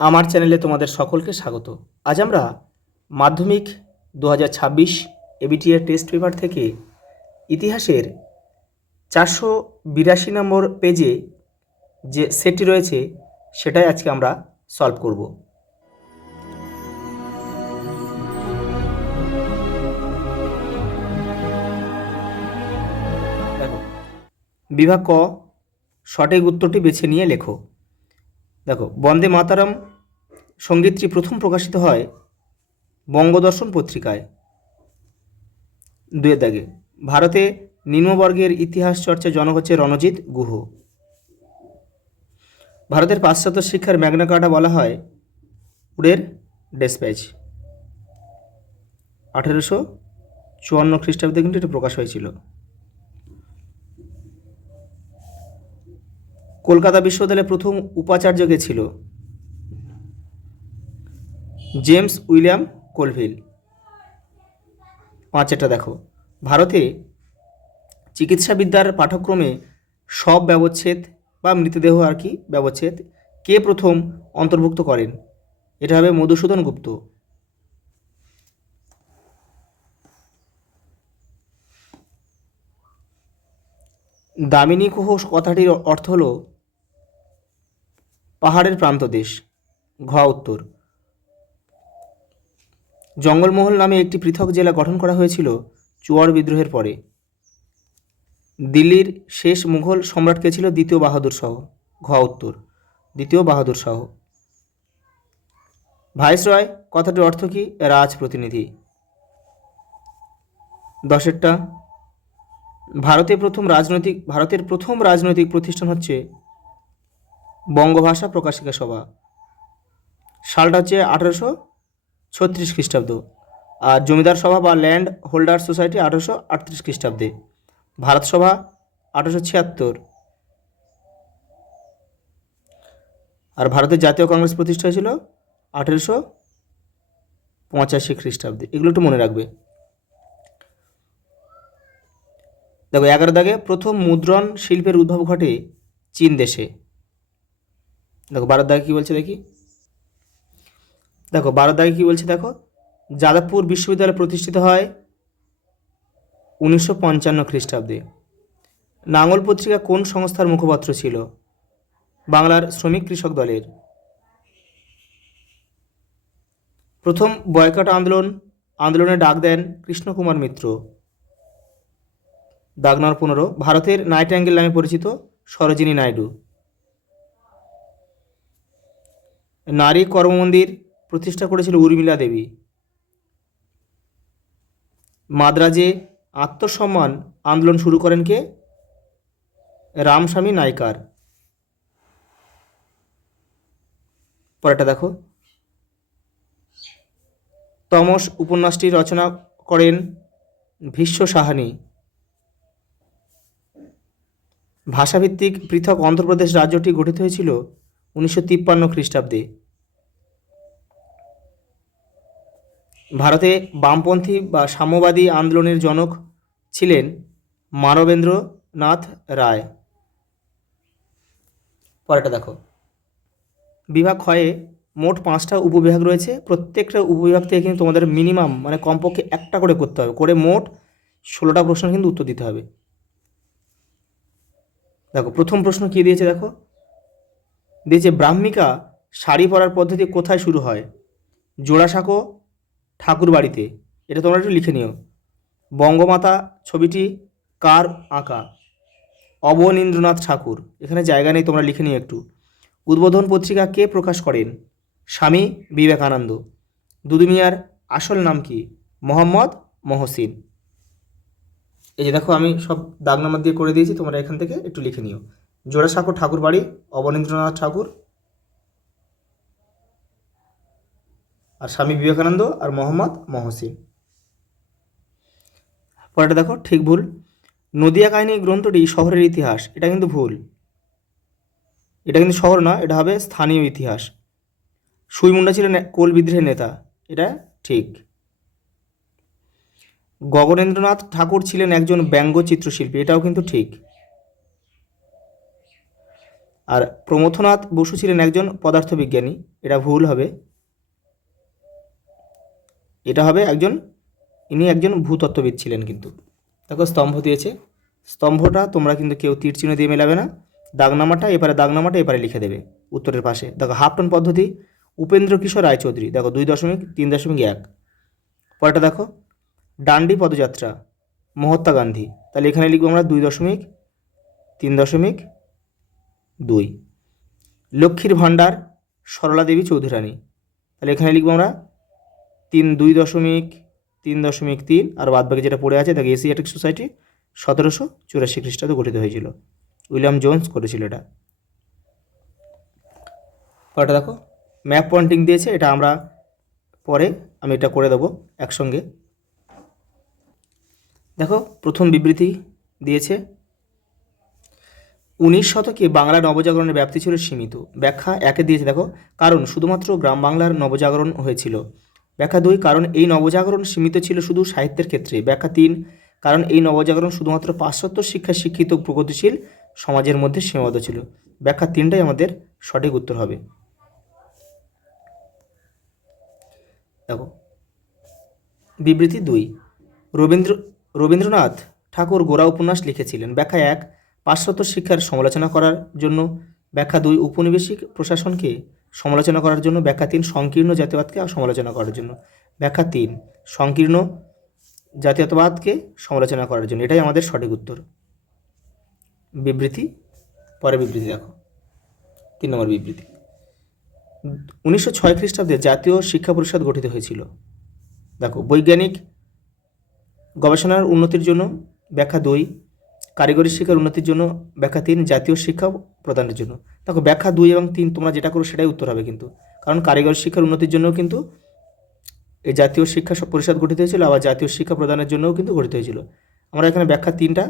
আমার চ্যানেলে তোমাদের সকলকে স্বাগত। আজ আমরা মাধ্যমিক 2026 এবিটিএর টেস্ট পেপার থেকে ইতিহাসের 482 নম্বর পেজে যে সেটটি রয়েছে সেটাই আজকে আমরা সলভ করব। দেখো, বিভাগ ক, সঠিক উত্তরটি বেছে নিয়ে লেখো। দেখো, বন্দে মাতারম সঙ্গীতটি প্রথম প্রকাশিত হয় বঙ্গদর্শন পত্রিকায়। 2 দাগে, ভারতে নিম্নবর্গের ইতিহাস চর্চায় জনক হচ্ছে রণজিৎ গুহ। ভারতের পাশ্চাত্য শিক্ষার ম্যাগনা কার্টা বলা হয় উডের ডেসপ্যাচ। 1854 খ্রিস্টাব্দে কিন্তু এটা প্রকাশ হয়েছিল। কলকাতা বিশ্ববিদ্যালয়ের প্রথম উপাচার্য কে ছিল? James William Colvile. 5 দেখো, ভারতে চিকিৎসাবিদ্যার পাঠ্যক্রমে সব ব্যবচ্ছেদ বা মৃতদেহ ব্যবচ্ছেদ কে প্রথম অন্তর্ভুক্ত করেন? এটা হবে মধুসূদন গুপ্ত। দামিনী কুহ কথাটির অর্থ হলো পাহাড়ের প্রান্তদেশ। ঘ উত্তর। জঙ্গলমহল নামে একটি পৃথক জেলা গঠন করা হয়েছিল চুয়াড় বিদ্রোহের পরে। দিল্লির শেষ মুঘল সম্রাট কে ছিল? দ্বিতীয় বাহাদুর শাহ। ঘ উত্তর, দ্বিতীয় বাহাদুর শাহ। ভাইসরয় কথাটির অর্থ কি? রাজ প্রতিনিধি। 10 ভারতের প্রথম রাজনৈতিক প্রতিষ্ঠান হচ্ছে বঙ্গভাষা প্রকাশিকা সভা। সালটা হচ্ছে 1836 খ্রিস্টাব্দ। আর জমিদার সভা বা ল্যান্ড হোল্ডার সোসাইটি 1838 খ্রিস্টাব্দে। ভারত সভা 1876। আর ভারতের জাতীয় কংগ্রেস প্রতিষ্ঠা হয়েছিল 1885 খ্রিস্টাব্দে। এগুলো একটু মনে রাখবে। দেখো, 11 দাগে, প্রথম মুদ্রণ শিল্পের উদ্ভব ঘটে চীন দেশে। দেখো 12 দাগে কী বলছে দেখি। দেখো 12 দাগে কী বলছে দেখো, যাদবপুর বিশ্ববিদ্যালয় প্রতিষ্ঠিত হয় 1955 খ্রিস্টাব্দে। নাঙ্গল পত্রিকা কোন সংস্থার মুখপাত্র ছিল? বাংলার শ্রমিক কৃষক দলের। প্রথম বয়কট আন্দোলনে ডাক দেন কৃষ্ণকুমার মিত্র। দাগ নম্বর 15, ভারতের নাইটিঙ্গেল নামে পরিচিত সরোজিনী নাইডু। নারী কর্মমন্দির প্রতিষ্ঠা করেছিল উর্মিলা দেবী। মাদ্রাজে আত্মসম্মান আন্দোলন শুরু করেন কে? রামস্বামী নাইকার। পরেরটা দেখো, তমস উপন্যাসটি রচনা করেন ভীষ্ম সাহানি। ভাষাভিত্তিক পৃথক অন্ধ্রপ্রদেশ রাজ্যটি গঠিত হয়েছিল 1953 খ্রিস্টাব্দে। ভারতে বামপন্থী বা সাম্যবাদী আন্দোলনের জনক ছিলেন মানবেন্দ্রনাথ রায়। পরেরটা দেখো, বিভাগ ক্ষয়ে মোট 5টা উপবিভাগ রয়েছে। প্রত্যেকটা উপবিভাগ থেকে কিন্তু তোমাদের মিনিমাম মানে কমপক্ষে একটা করে করতে হবে, করে মোট 16টা প্রশ্ন কিন্তু উত্তর দিতে হবে। দেখো, প্রথম প্রশ্ন কী দিয়েছে দেখো, দিয়েছে ব্রাহ্মিকা শাড়ি পরার পদ্ধতি কোথায় শুরু হয়? জোড়াসাঁকো ঠাকুর বাড়িতে। এটা তোমরা একটু লিখে নিও। বঙ্গমাতা ছবিটি কার আঁকা? অবনীন্দ্রনাথ ঠাকুর। এখানে জায়গা নেই, তোমরা লিখে নিও একটু। উদ্বোধন পত্রিকা কে প্রকাশ করেন? স্বামী বিবেকানন্দ। দুদুমিয়ার আসল নাম কি? মোহাম্মদ মহসিন। এই যে দেখো, আমি সব দাগ নাম্বার দিয়ে করে দিয়েছি, তোমরা এখান থেকে একটু লিখে নিও। জোড়াসাঁকো ঠাকুর বাড়ি, অবনীন্দ্রনাথ ঠাকুর, আর স্বামী বিবেকানন্দ, আর মোহাম্মদ মহসিন। পরেরটা দেখো, ঠিক ভুল। নদিয়া কাহিনী গ্রন্থটি শহরের ইতিহাস। এটা কিন্তু ভুল, এটা কিন্তু শহর না, এটা হবে স্থানীয় ইতিহাস। সুইমুন্ডা ছিলেন কোল বিদ্রোহের নেতা। এটা ঠিক। গগনেন্দ্রনাথ ঠাকুর ছিলেন একজন ব্যঙ্গ চিত্রশিল্পী। এটাও কিন্তু ঠিক। আর প্রমথনাথ বসু ছিলেন একজন পদার্থবিজ্ঞানী, এটা ভুল হবে, এটা হবে ইনি একজন ভূতত্ত্ববিদ ছিলেন কিন্তু। দেখো স্তম্ভ দিয়েছে, স্তম্ভটা তোমরা কিন্তু কেউ তীর চিহ্ন দিয়ে মেলাবে না, দাগনামাটা এপারে লিখে দেবে উত্তরের পাশে। দেখো হাফ টন পদ্ধতি উপেন্দ্র কিশোর রায়চৌধুরী, দেখো 2.3.1। পরেরটা দেখো ডান্ডি পদযাত্রা মহাত্মা গান্ধী, তাহলে এখানে লিখবো আমরা 2.3.2। লক্ষ্মীর ভাণ্ডার সরলা দেবী চৌধুরানী, তাহলে এখানে লিখবো আমরা 2.3.3, আর বাদবাকি যেটা পড়ে আছে দেখো এশিয়াটিক সোসাইটি 1784 খ্রিস্টাব্দে গঠিত হয়েছিল, উইলিয়াম জোন্স করেছিল এটা। পরেরটা দেখো ম্যাপ পয়েন্টিং দিয়েছে, এটা আমরা পরে আমি এটা করে দেবো একসঙ্গে। দেখো প্রথম বিবৃতি দিয়েছে, 19 শতকে বাংলা নবজাগরণের ব্যাপ্তি ছিল সীমিত। ব্যাখ্যা 1 দিয়েছে দেখো, কারণ শুধুমাত্র গ্রাম বাংলার নবজাগরণ হয়েছিল। ব্যাখ্যা 2, কারণ এই নবজাগরণ সীমিত ছিল শুধু সাহিত্যের ক্ষেত্রে। ব্যাখ্যা 3, কারণ এই নবজাগরণ শুধুমাত্র পাশ্চাত্য শিক্ষায় শিক্ষিত প্রগতিশীল সমাজের মধ্যে সীমাবদ্ধ ছিল। ব্যাখ্যা 3টাই আমাদের সঠিক উত্তর হবে। দেখো বিবৃতি 2, রবীন্দ্রনাথ ঠাকুর গোরা উপন্যাস লিখেছিলেন। ব্যাখ্যা 1, পাশ্চাত্য শিক্ষার সমালোচনা করার জন্য। ব্যাখ্যা 2, উপনিবেশিক প্রশাসনকে সমালোচনা করার জন্য। ব্যাখ্যা 3, সংকীর্ণ জাতীয়তাবাদকে সমালোচনা করার জন্য। ব্যাখ্যা 3, সংকীর্ণ জাতীয়তাবাদকে সমালোচনা করার জন্য, এটাই আমাদের সঠিক উত্তর। বিবৃতি, পরের বিবৃতি দেখো 3 নম্বর বিবৃতি, 1906 খ্রিস্টাব্দে জাতীয় শিক্ষা পরিষদ গঠিত হয়েছিল। দেখো বৈজ্ঞানিক গবেষণার উন্নতির জন্য। ব্যাখ্যা 2, কারিগরি শিক্ষার উন্নতির জন্য। ব্যাখ্যা 3, জাতীয় শিক্ষা প্রদানের জন্য। দেখো ব্যাখ্যা 2 এবং 3 তোমরা যেটা করো সেটাই উত্তর হবে কিন্তু, কারণ কারিগরি শিক্ষার উন্নতির জন্যও কিন্তু এই জাতীয় শিক্ষা পরিষদ গঠিত হয়েছিল, আবার জাতীয় শিক্ষা প্রদানের জন্যও কিন্তু গঠিত হয়েছিল। আমরা এখানে ব্যাখ্যা 3টা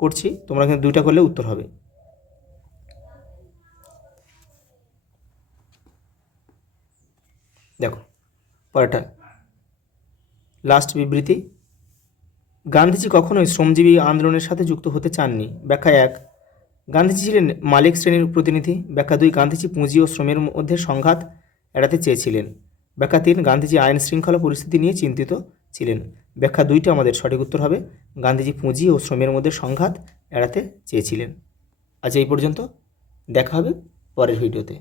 করছি, তোমরা কিন্তু 2টা করলে উত্তর হবে। দেখো পরেরটা লাস্ট বিবৃতি, গান্ধীজি কখনোই শ্রমজীবী আন্দোলনের সাথে যুক্ত হতে চাননি। ব্যাখ্যা 1, গান্ধীজি ছিলেন মালিক শ্রেণীর প্রতিনিধি। ব্যাখ্যা 2, গান্ধীজি পুঁজি ও শ্রমের মধ্যে সংঘাত এড়াতে চেয়েছিলেন। ব্যাখ্যা 3, গান্ধীজি আইন শৃঙ্খলা পরিস্থিতি নিয়ে চিন্তিত ছিলেন। ব্যাখ্যা 2টা আমাদের সঠিক উত্তর হবে, গান্ধীজি পুঁজি ও শ্রমের মধ্যে সংঘাত এড়াতে চেয়েছিলেন। আজ এই পর্যন্ত, দেখা হবে পরের ভিডিওতে।